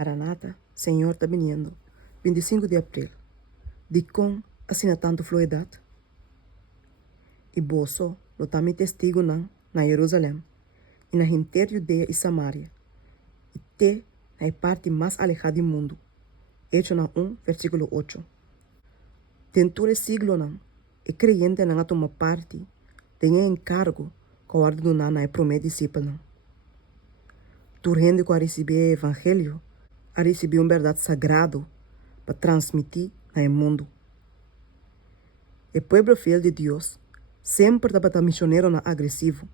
Maranata, Senhor está viniendo. 25 de abril. De com assina tanto fluidade. E boso lo tami testigo na Jerusalém, e na inteira Judeia e Samaria, e te na parte mais alejada do mundo. Hecho na 1, versículo 8. Dentro siglo e creyente a tomar parte, tem encargo que o ordem na promete discípulo. Tu gente que a receber o evangelho, a receber verdade sagrado para transmitir no mundo. O povo fiel de Deus sempre está missioneiro agressivo,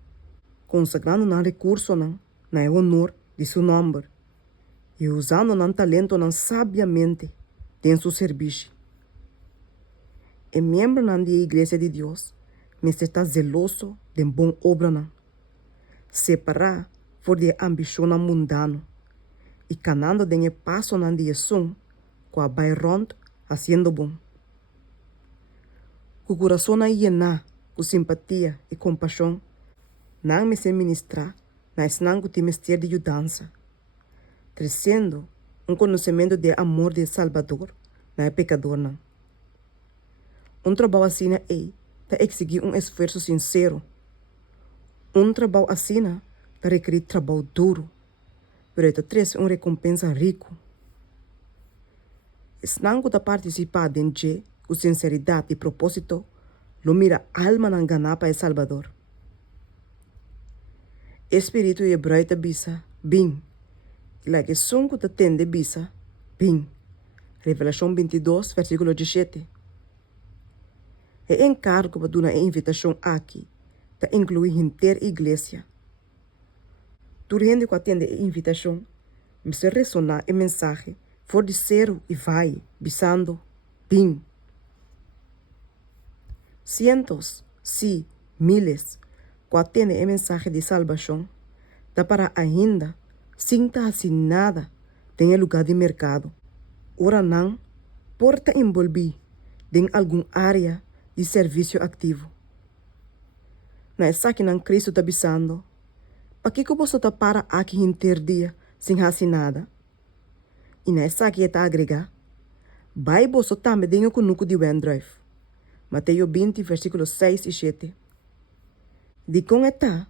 consagrando recurso na honor de seu nome e usando talento sabiamente em seu serviço. E membro da igreja de Deus, mas está zeloso de boa obra, separar por de ambição mundana e canando de passo na direção com a bairrond haciendo bom. O coração llena com simpatia e compaixão, não me se ministrar na esnango de mistério de dança, crescendo conhecimento de amor de Salvador na pecador. Trabalho assim é exigir esforço sincero. Trabalho assim requer trabalho duro, mas traz recompensa rico. Esnango da participar de com sinceridade e propósito, lo mira alma na ganar para El Salvador. Espírito hebreu da bisa, bem. E que sunco da tende bisa, bem. Revelação 22, versículo 17. E encargo para dar a invitação aqui, para incluir inteira igreja. Tu gente que atende a invitação, me se ressonar a mensagem, for de zero e vai, bisando, bem. Cientos, sim, miles, que atendem a mensagem de salvação, dá para ainda, sem estar assim nada, tem lugar de mercado. Ora não, porta envolver em alguma área de serviço ativo. Na essa que não Cristo está avisando, para que você está para aqui inteiro dia sem fazer nada? E nessa que está agregar, vai você também tem o conuco de OneDrive. Mateus 20, versículos 6 e 7. De com está,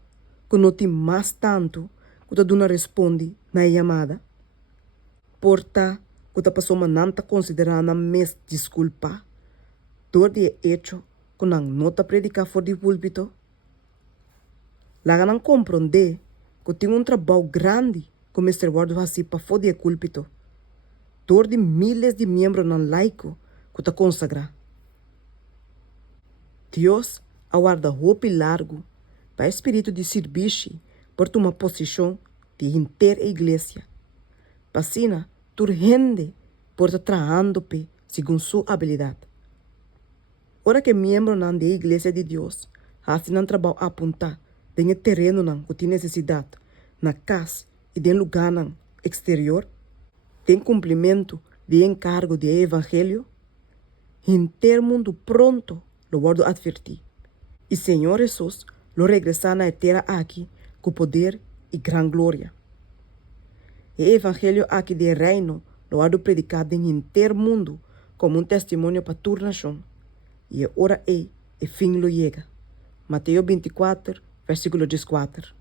que não tem mais tanto, que tu não responde na chamada. Porta, que tu passou uma não está considerando mais desculpa. Dor de hecho, que não está predicar fora do púlpito. Lá não compreende que tem trabalho grande que o Mr. Ward faz para fora do púlpito. Dor de miles de membros não laico que tu consagra. Deus aguarda roupa largo para o espírito de serviço por tomar posição de inteira igreja. Passina, tu rende por estar trabalhando segundo sua habilidade. Ora que membro da igreja de Deus fazem um trabalho a apontar tem terreno que tem necessidade na casa e tem lugar exterior, tem cumprimento de encargo de evangelho, inteiro mundo pronto lo guardo advertir. E Senhor Jesus lo regressar na terra aqui com poder e grande glória. O evangelho aqui de reino lo guardo predicado em inteiro mundo como testemunho para toda nação. E a hora e fim lo chega. Mateus 24, versículo 14.